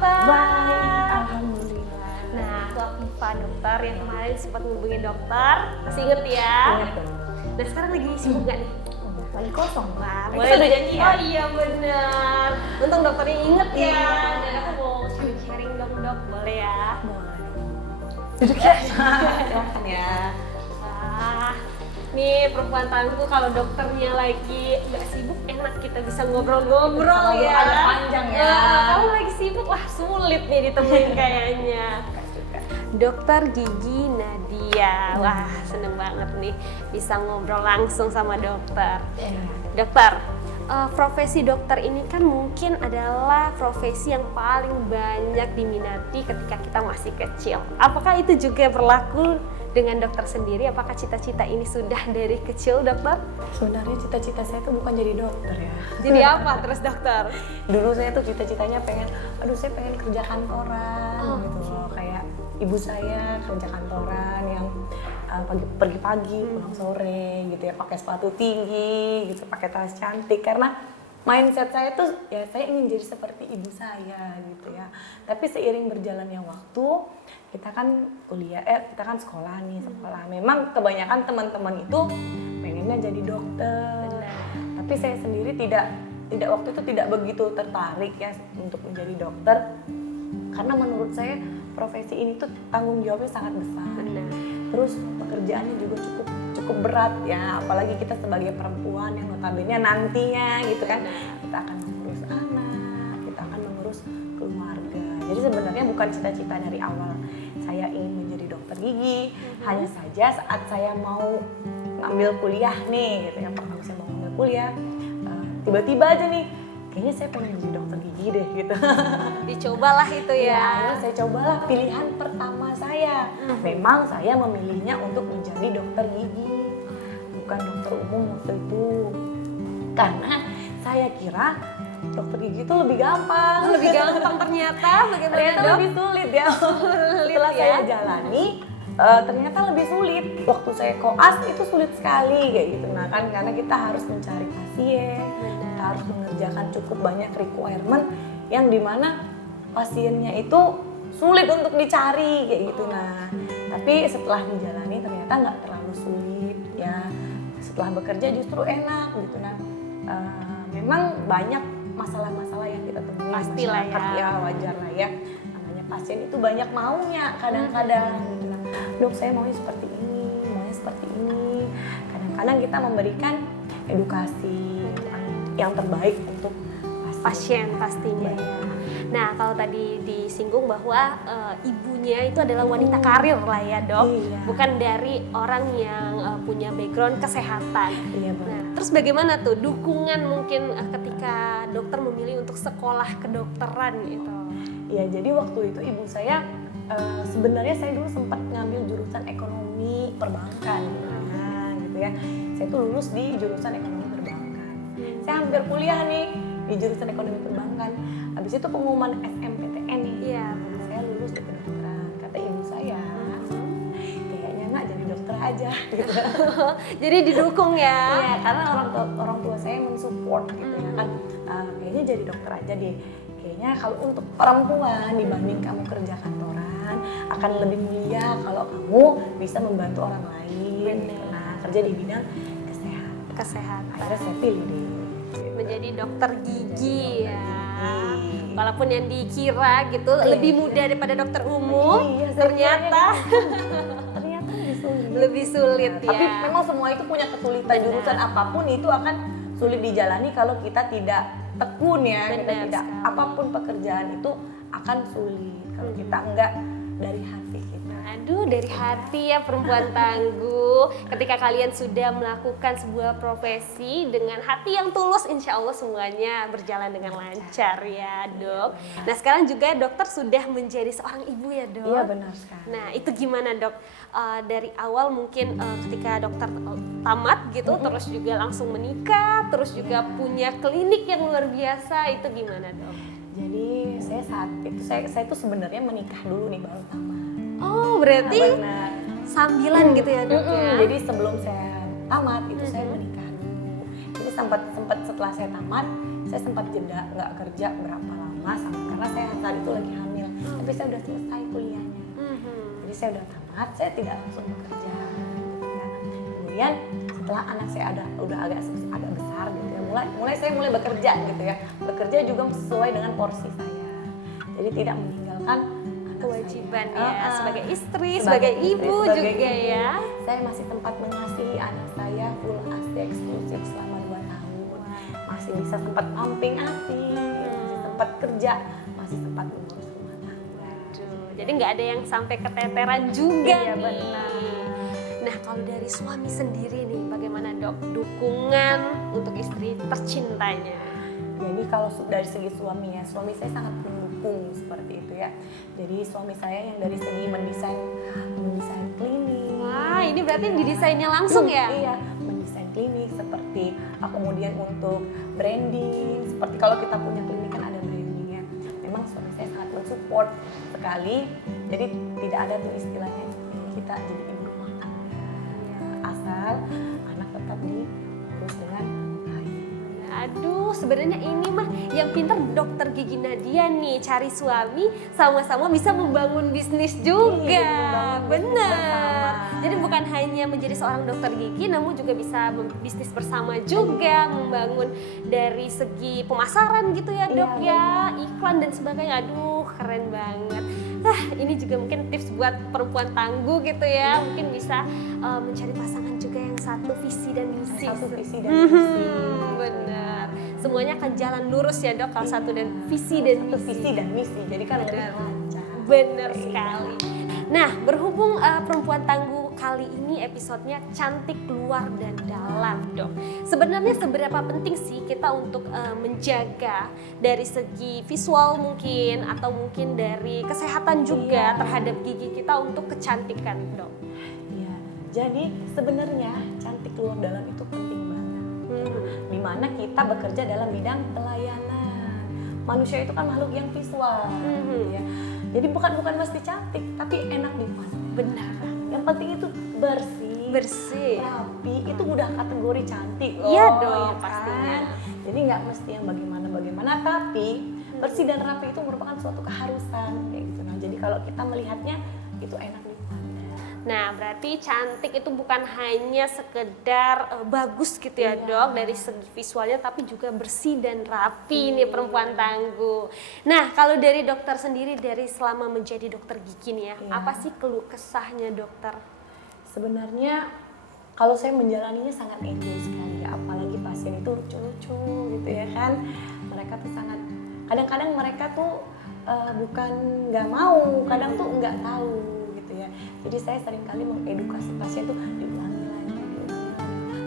dokter? Baik, alhamdulillah. Nah, aku Afifa dokter yang kemarin sempat ngubungin dokter. Masih inget ya? Ingat dong. Nah, sekarang lagi sibuk gak nih? Lagi kosong. Wah, Kita boleh. udah janji ya? Oh iya benar. Untung dokternya inget ya. Iya. Dan aku mau sharing dong dok, boleh ya? Boleh. Duduk ya. Silahkan ya. Wah, nih perempuan tangguh kalau dokternya lagi nggak sibuk enak kita bisa ngobrol-ngobrol Bisa ya. ngobrol panjang ya. Nah, kalau lagi sibuk wah sulit nih ditemuin kayaknya. Dokter Gigi Nadia, wah seneng banget nih bisa ngobrol langsung sama dokter. Dokter, profesi dokter ini kan mungkin adalah profesi yang paling banyak diminati ketika kita masih kecil. Apakah itu juga berlaku dengan dokter sendiri? Apakah cita-cita ini sudah dari kecil, dokter? Sebenarnya cita-cita saya tuh bukan jadi dokter ya. Jadi apa terus dokter? Dulu saya tuh cita-citanya saya pengen kerja kantoran Oh, gitu loh. Kayak ibu saya kerja kantoran yang pagi-pagi pulang sore gitu ya, pakai sepatu tinggi gitu, pakai tas cantik, karena mindset saya tuh ya saya ingin jadi seperti ibu saya gitu ya. Tapi seiring berjalannya waktu, kita kan kita kan sekolah nih, sekolah. Memang kebanyakan teman-teman itu pengennya jadi dokter. Tapi saya sendiri tidak waktu itu tidak begitu tertarik ya untuk menjadi dokter. Karena menurut saya profesi ini tuh tanggung jawabnya sangat besar. Terus pekerjaannya juga cukup berat ya, apalagi kita sebagai perempuan yang notabene nantinya gitu kan, kita akan mengurus anak, kita akan mengurus keluarga. Jadi sebenarnya bukan cita-cita dari awal saya ingin menjadi dokter gigi, hanya saja saat saya mau ngambil kuliah nih gitu ya, pertama saya mau ngambil kuliah, tiba-tiba aja nih kayaknya saya pengen jadi dokter gigi deh gitu. Dicobalah itu ya. Akhirnya saya cobalah pilihan pertama saya. Memang saya memilihnya untuk menjadi dokter gigi, bukan dokter umum waktu itu. Karena saya kira dokter gigi itu lebih gampang. Lebih gampang ternyata, bagaimana Ternyata dok? lebih sulit ya. Setelah saya jalani, ternyata lebih sulit. Waktu saya koas itu sulit sekali kayak gitu. Nah kan karena kita harus mencari pasien, kita harus mengerjakan cukup banyak requirement yang dimana pasiennya itu sulit untuk dicari kayak gitu. Nah tapi setelah dijalani ternyata nggak terlalu sulit ya. Setelah bekerja justru enak gitu. Nah memang banyak masalah-masalah yang kita temui Pastilah masyarakat ya. Wajar lah ya. Namanya pasien itu banyak maunya kadang-kadang gitu. Nah, dok saya maunya seperti ini, maunya seperti ini. Kadang-kadang kita memberikan edukasi yang terbaik untuk Pasien pastinya ya. Nah kalau tadi disinggung bahwa ibunya itu adalah wanita karir lah ya dok, Iya. bukan dari orang yang punya background kesehatan. Iya, Bu. Nah, terus bagaimana tuh dukungan mungkin ketika dokter memilih untuk sekolah kedokteran gitu? Ya jadi waktu itu ibu saya sebenarnya saya dulu sempat ngambil jurusan ekonomi perbankan, nah, gitu ya. Saya tuh lulus di jurusan ekonomi perbankan. Saya hampir kuliah nih di jurusan ekonomi perbankan. Habis itu pengumuman SMPTN nih. Iya. Saya lulus di kedokteran. Kata ibu saya, kayaknya nak jadi dokter aja. Gitu. Jadi didukung ya? Iya, karena orang tua saya mensupport gitu ya kan. Kayaknya jadi dokter aja deh. Kayaknya kalau untuk perempuan dibanding kamu kerja kantoran akan lebih mulia kalau kamu bisa membantu orang lain. Bener. Nah, kerja di bidang kesehatan. Akhirnya saya pilih deh. Menjadi dokter gigi ya. Gigi. Walaupun yang dikira gitu lebih mudah daripada dokter umum, Iya, saya ternyata ternyata lebih sulit. lebih sulit ya. Tapi memang semua itu punya kesulitan. Benar. Jurusan apapun itu akan sulit dijalani kalau kita tidak tekun ya. Kita Benar tidak sekali. apapun pekerjaan itu akan sulit kalau kita enggak dari hati kita. Aduh, dari hati ya perempuan tangguh. Ketika kalian sudah melakukan sebuah profesi dengan hati yang tulus, insya Allah semuanya berjalan dengan lancar ya dok. Nah sekarang juga dokter sudah menjadi seorang ibu ya dok. Iya benar sekali. Nah itu gimana dok? Dari awal mungkin ketika dokter tamat gitu, terus juga langsung menikah, terus juga punya klinik yang luar biasa, itu gimana dok? Jadi saya saat itu saya tuh sebenarnya menikah dulu nih baru tamat. Oh berarti Benar. sambilan gitu ya dok ya? Jadi sebelum saya tamat itu saya menikah dulu. Jadi sempat setelah saya tamat saya sempat jeda nggak kerja berapa lama karena saya saat itu lagi hamil. Tapi saya udah selesai kuliahnya. Jadi saya udah tamat, saya tidak langsung bekerja. Gitu ya. Kemudian setelah anak saya udah agak besar gitu ya, saya mulai bekerja gitu ya. Bekerja juga sesuai dengan porsi saya. Jadi tidak meninggalkan kewajiban saya. ya sebagai istri, sebagai ibu juga ya. Saya masih sempat mengasihi anak saya full ASI eksklusif selama 2 tahun. Masih bisa sempat pumping ASI, masih sempat kerja, masih sempat mengurus rumah tangga. Jadi nggak ada yang sampai keteteran juga Iya, nih. benar. Nah kalau dari suami sendiri nih, bagaimana dok dukungan untuk istri tercintanya? Jadi kalau dari segi suami saya sangat mendukung seperti itu ya. Jadi suami saya yang dari segi mendesain klinik. Wah ini berarti didesainnya langsung ya? Iya, mendesain klinik seperti kemudian untuk branding. Seperti kalau kita punya klinik kan ada brandingnya. Memang suami saya sangat mensupport sekali. Jadi tidak ada tuh istilahnya kita jadi ibu rumah tangga. Asal anak tetap diurus dengan baik. Aduh, sebenarnya ini mah yang pintar dokter gigi Nadia nih, cari suami sama-sama bisa membangun bisnis juga. Iya, bener. Jadi bukan hanya menjadi seorang dokter gigi, namun juga bisa bisnis bersama juga, membangun dari segi pemasaran gitu ya dok ya, iklan dan sebagainya. Aduh, keren banget. Ini juga mungkin tips buat perempuan tangguh gitu ya, mungkin bisa mencari pasangan juga yang satu visi dan misi. Bener. Semuanya akan jalan lurus ya dok kalau satu dan visi dan misi. Jadi kan lebih lancar. Bener sekali. Nah, berhubung perempuan tangguh kali ini episodenya cantik luar dan dalam dok. Sebenarnya seberapa penting sih kita untuk menjaga dari segi visual mungkin atau mungkin dari kesehatan juga terhadap gigi kita untuk kecantikan dok? Iya. Jadi sebenarnya cantik luar dalam itu penting banget. Dimana kita bekerja dalam bidang pelayanan. Manusia itu kan makhluk yang visual, gitu ya. Jadi bukan mesti cantik, tapi enak dipandang. Benar. Yang penting itu bersih, rapi. Itu udah kategori cantik loh. Iya dong, ya pastinya. Jadi nggak mesti yang bagaimana, tapi bersih dan rapi itu merupakan suatu keharusan, kayak gitu. Nah, jadi kalau kita melihatnya itu enak dipandang. Nah, berarti cantik itu bukan hanya sekedar bagus gitu ya dok dari segi visualnya, tapi juga bersih dan rapi nih perempuan tangguh. Nah, kalau dari dokter sendiri, dari selama menjadi dokter gigi nih ya, apa sih keluh kesahnya dokter? Sebenarnya kalau saya menjalaninya sangat enjoy sekali ya, apalagi pasien itu lucu-lucu gitu ya kan. Mereka tuh sangat, kadang-kadang mereka tuh bukan nggak mau, kadang tuh nggak tahu gitu ya. Jadi saya seringkali mengedukasi pasien tuh diulangi lagi.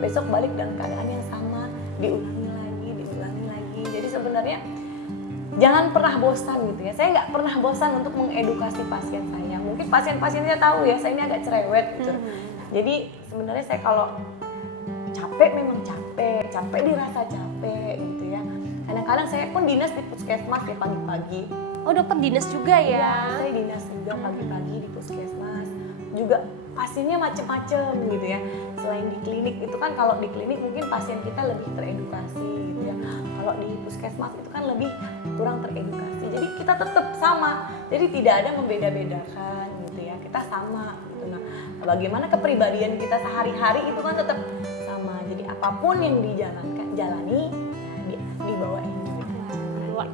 Besok balik dalam keadaan yang sama, diulangi lagi. Jadi sebenarnya jangan pernah bosan gitu ya. Saya nggak pernah bosan untuk mengedukasi pasien saya. Mungkin pasien-pasiennya tahu ya, saya ini agak cerewet gitu. Jadi sebenarnya saya kalau capek memang capek dirasa capek gitu ya. Kadang-kadang saya pun dinas di puskesmas ya pagi-pagi. Oh dokter dinas juga ya? Ya, saya dinas juga pagi-pagi di puskesmas. Juga pasiennya macem-macem gitu ya. Selain di klinik itu kan, kalau di klinik mungkin pasien kita lebih teredukasi gitu ya. Kalau di puskesmas itu kan lebih kurang teredukasi. Jadi kita tetap sama. Jadi tidak ada membeda-bedakan gitu ya. Kita sama gitu. Nah, bagaimana kepribadian kita sehari-hari itu kan tetap sama. Jadi apapun yang jalani dibawa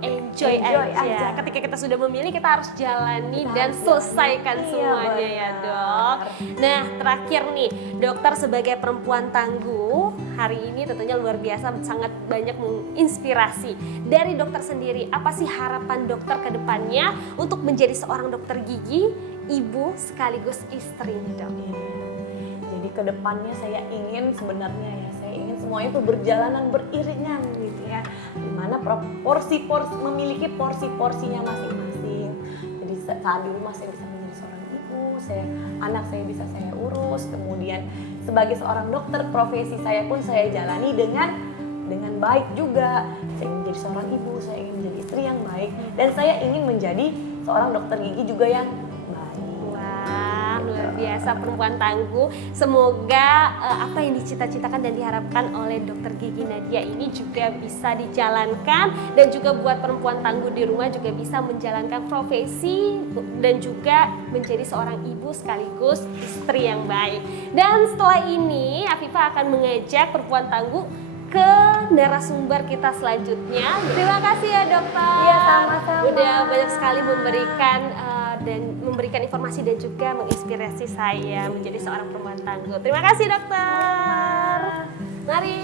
enjoy aja. Ketika kita sudah memilih, kita harus jalani dan selesaikan semuanya ya dok. Nah terakhir nih dokter, sebagai perempuan tangguh hari ini tentunya luar biasa, sangat banyak menginspirasi. Dari dokter sendiri, apa sih harapan dokter ke depannya untuk menjadi seorang dokter gigi, ibu sekaligus istri dok? Jadi ke depannya saya ingin sebenarnya ya, saya ingin semuanya itu berjalanan beriringan gitu ya. Dimana memiliki porsi-porsinya masing-masing. Jadi saat di rumah saya bisa menjadi seorang ibu, anak saya bisa saya urus. Kemudian sebagai seorang dokter, profesi saya pun saya jalani dengan baik juga. Saya ingin menjadi seorang ibu, saya ingin menjadi istri yang baik, dan saya ingin menjadi seorang dokter gigi juga yang baik. Wah, luar biasa perempuan tangguh. Semoga apa yang dicita-citakan dan diharapkan oleh Dokter Gigi Nadia ini juga bisa dijalankan, dan juga buat perempuan tangguh di rumah juga bisa menjalankan profesi dan juga menjadi seorang ibu sekaligus istri yang baik. Dan setelah ini Afifah akan mengajak perempuan tangguh ke narasumber kita selanjutnya. Terima kasih ya dokter. Iya, sama-sama. Udah banyak sekali memberikan informasi dan juga menginspirasi saya menjadi seorang perempuan tangguh. Terima kasih dokter. Mari.